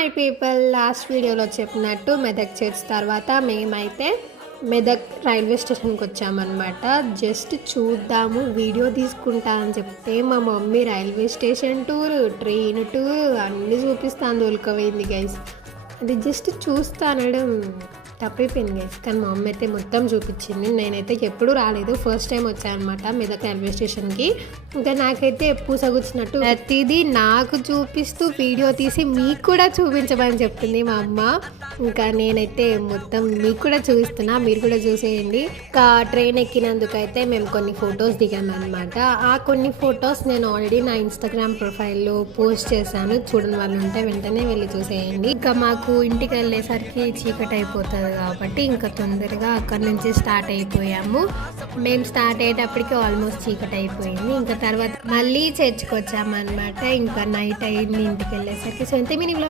Hi people, last వీడియోలో చెప్పినట్టు Medak church తర్వాత మేమైతే మెదక్ రైల్వే స్టేషన్కి వచ్చామన్నమాట. జస్ట్ చూద్దాము, వీడియో తీసుకుంటా అని చెప్తే మా mummy railway station tour, train tour అన్నీ చూపిస్తాను దొరికపోయింది గైస్. అది జస్ట్ చూస్తానడం తప్పిపోయింది గైస్, కానీ మా మమ్మీ అయితే మొత్తం చూపించింది. నేనైతే ఎప్పుడూ రాలేదు, ఫస్ట్ టైం వచ్చానమాట మెదక్ రైల్వే స్టేషన్కి. ఇంకా నాకైతే పూసగుచ్చినట్టు ప్రతిదీ నాకు చూపిస్తూ వీడియో తీసి మీకు కూడా చూపించమని చెప్తుంది మా అమ్మ. ఇంకా నేనైతే మొత్తం మీకు కూడా చూపిస్తున్నా, మీరు కూడా చూసేయండి. ఇంకా ట్రైన్ ఎక్కినందుకైతే మేము కొన్ని ఫొటోస్ దిగామన్నమాట. ఆ కొన్ని ఫొటోస్ నేను ఆల్రెడీ నా ఇన్స్టాగ్రామ్ ప్రొఫైల్లో పోస్ట్ చేశాను, చూడని వాళ్ళు ఉంటే వెంటనే వెళ్ళి చూసేయండి. ఇంకా మాకు ఇంటికి వెళ్ళేసరికి చీకటి అయిపోతుంది కాబట్టి ఇంకా తొందరగా అక్కడ నుంచి స్టార్ట్ అయిపోయాము. మేము స్టార్ట్ అయ్యేటప్పటికి ఆల్మోస్ట్ చీకటి అయిపోయింది. ఇంకా తర్వాత మళ్ళీ చర్చ్కి వచ్చామన్నమాట. ఇంకా నైట్ అయింది ఇంటికి వెళ్ళేసరికి. సో ఇంతే మినీ